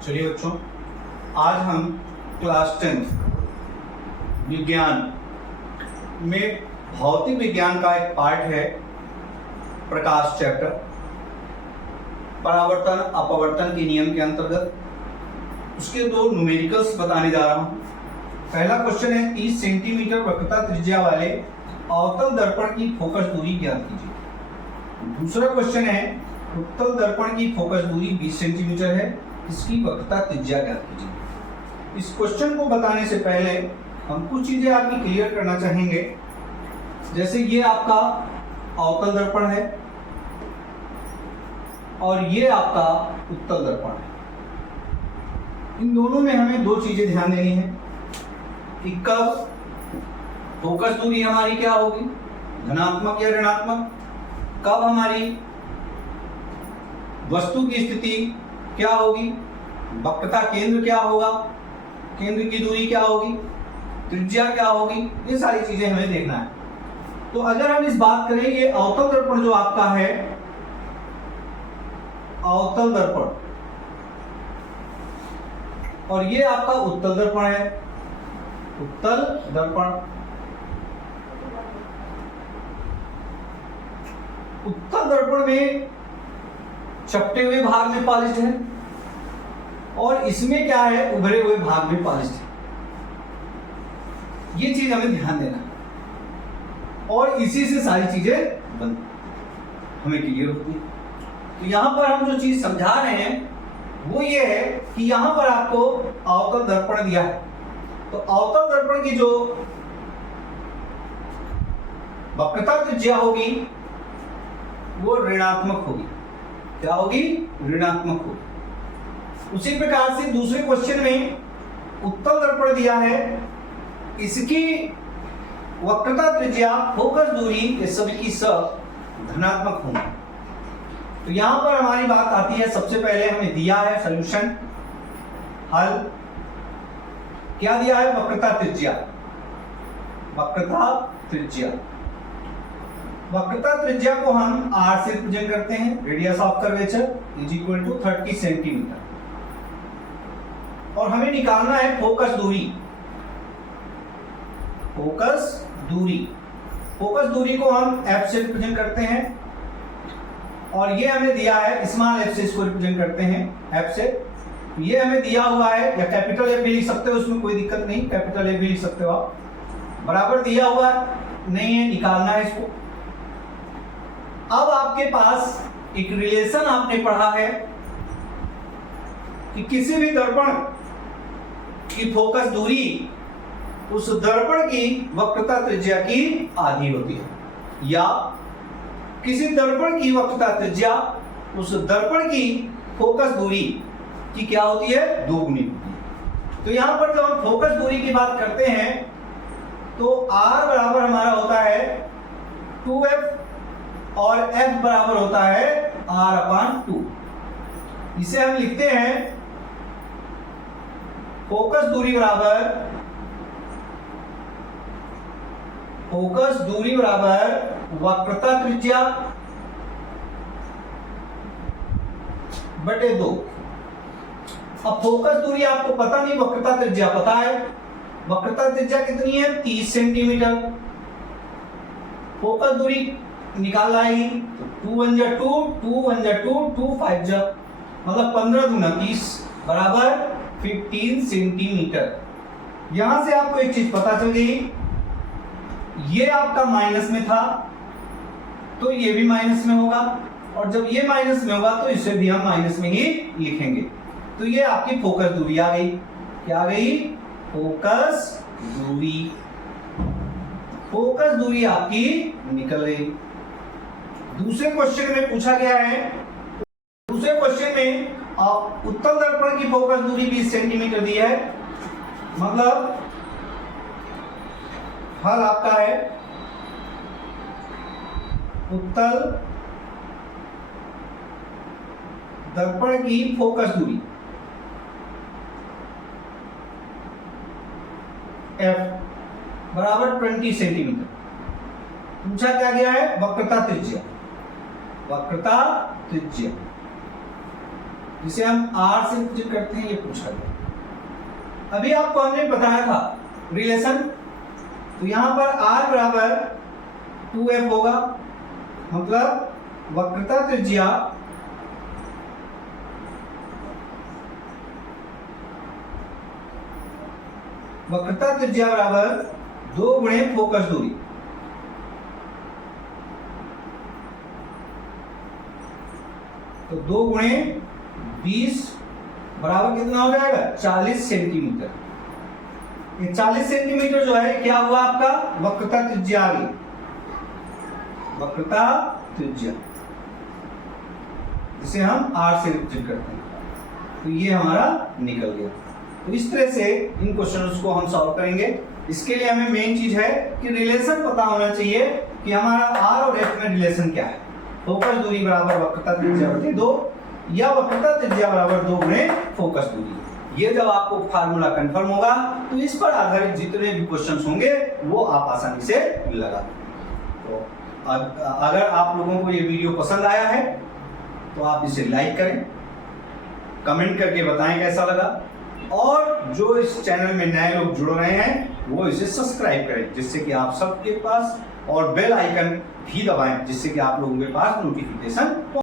चलिए बच्चों, आज हम क्लास 10 विज्ञान में भौतिक विज्ञान का एक पार्ट है प्रकाश चैप्टर, परावर्तन अपवर्तन के नियम के अंतर्गत उसके दो न्यूमेरिकल्स बताने जा रहा हूं। पहला क्वेश्चन है 30 सेंटीमीटर वक्रता त्रिज्या वाले अवतल दर्पण की फोकस दूरी ज्ञात कीजिए। दूसरा क्वेश्चन है उत्तल दर्पण की फोकस दूरी 20 सेंटीमीटर है, इसकी वक्रता त्रिज्या ज्ञात कीजिए। इस क्वेश्चन को बताने से पहले हम कुछ चीजें आपकी क्लियर करना चाहेंगे। जैसे ये आपका अवतल दर्पण है और ये आपका उत्तल दर्पण है। इन दोनों में हमें दो चीजें ध्यान देनी है कि कब फोकस दूरी हमारी क्या होगी, धनात्मक या ऋणात्मक, कब हमारी वस्तु की स्थिति क्या होगी, वक्रता केंद्र क्या होगा, केंद्र की दूरी क्या होगी, त्रिज्या क्या होगी, ये सारी चीजें हमें देखना है। तो अगर हम इस बात करें, ये अवतल दर्पण जो आपका है, अवतल दर्पण, और ये आपका उत्तल दर्पण है, उत्तल दर्पण। उत्तल दर्पण में चपटे हुए भाग में पॉलिश्ड है और इसमें क्या है, उभरे हुए भाग में पॉलिश्ड है। ये चीज हमें ध्यान देना है और इसी से सारी चीजें हमें क्लियर होती है। तो यहां पर हम जो चीज समझा रहे हैं वो ये है कि यहां पर आपको अवतल दर्पण दिया है, तो अवतल दर्पण की जो वक्रता त्रिज्या होगी वो ऋणात्मक होगी। क्या होगी? ऋणात्मक होगी। उसी प्रकार से दूसरे क्वेश्चन में उत्तल दर्पण दिया है, इसकी वक्रता त्रिज्या फोकस दूरी ये सभी की सब धनात्मक होंगी। तो यहां पर हमारी बात आती है, सबसे पहले हमें दिया है सॉल्यूशन हल, क्या दिया है? वक्रता त्रिज्या। वक्रता त्रिज्या, वक्रता त्रिज्या को हम r से रिप्रेजेंट करते हैं, radius of curvature is equal to 30 centimetre, और हमें निकालना है फोकस दूरी। फोकस दूरी, फोकस दूरी को हम f से रिप्रेजेंट करते हैं, और ये हमें दिया है स्मॉल f से, इसको रिप्रेजेंट करते हैं f से। ये हमें दिया हुआ है, या कैपिटल F भी लिख सकते हो, उसमें कोई दिक्कत नहीं, कैपिटल F भी लिख सकते हो आप। बराबर दिया हुआ नहीं है, निकालना है इसको। अब आपके पास एक रिलेशन आपने पढ़ा है कि किसी भी दर्पण की फोकस दूरी उस दर्पण की वक्रता त्रिज्या की आधी होती है, या किसी दर्पण की वक्रता त्रिज्या उस दर्पण की फोकस दूरी की क्या होती है? दोगुनी होती है। तो यहां पर जब हम फोकस दूरी की बात करते हैं तो r बराबर हमारा होता है 2f और f बराबर होता है r/2। इसे हम लिखते हैं फोकस दूरी बराबर वक्रता त्रिज्या बटे 2। अब फोकस दूरी आपको पता नहीं, वक्रता त्रिज्या पता है। वक्रता त्रिज्या कितनी है? 30 सेंटीमीटर। फोकस दूरी निकालना है, 2 1 जा 2, 2 1 जा 2, 2 5 जा, मतलब 15 दूना 30 बराबर 15 सेंटीमीटर। यहां से आपको एक चीज पता चल गई, ये आपका माइनस में था तो ये भी माइनस में होगा, और जब ये माइनस में होगा तो इसे भी हम माइनस में ही लिखेंगे। तो ये आपकी फोकस दूरी आ गई। क्या आ गई? फोकस दूरी। फोकस दूरी आपकी निकल गई। दूसरे क्वेश्चन में पूछा गया है, दूसरे क्वेश्चन में आप उत्तल दर्पण की फोकस दूरी 20 सेंटीमीटर दी है, मतलब हल आपका है उत्तल दर्पण की फोकस दूरी f बराबर 20 सेंटीमीटर। पूछा क्या गया है? वक्रता त्रिज्या, वक्रता त्रिज्या। जिसे हम r से रिप्रेजेंट करते हैं, ये पूछा गया। अभी आपको हमने बताया था रिलेशन, तो यहां पर r बराबर 2f होगा, मतलब वक्रता त्रिज्या बराबर 2 गुणे फोकस दूरी। तो 2 गुणे 20 बराबर कितना हो जाएगा? 40 सेंटीमीटर। ये 40 सेंटीमीटर जो है क्या हुआ आपका? वक्रता त्रिज्या आ गई, वक्रता त्रिज्या, जिसे हम r से रिप्रेजेंट करते हैं। तो ये हमारा निकल गया। तो इस तरह से इन क्वेश्चंस को हम सॉल्व करेंगे। इसके लिए हमें मेन चीज है कि रिलेशन पता होना चाहिए कि हमारा r और f में रिलेशन क्या है। फोकस दूरी बराबर वक्रता त्रिज्या बटे 2 या वक्रता त्रिज्या बराबर 2 गुणे फोकस दूरी। ये जब आपको फार्मूला कंफर्म होगा तो इस पर आधारित जितने भी क्वेश्चंस होंगे वो आप आसानी से लगा देंगे। तो अगर आप लोगों को ये वीडियो पसंद आया है तो आप इसे लाइक करें, कमेंट करके बताएं कैसा लगा, और जो इस चैनल में नए लोग जुड़ रहे हैं वो इसे सब्सक्राइब करें, जिससे कि आप सबके पास, और बेल आइकन भी दबाएं जिससे कि आप लोगों के पास नोटिफिकेशन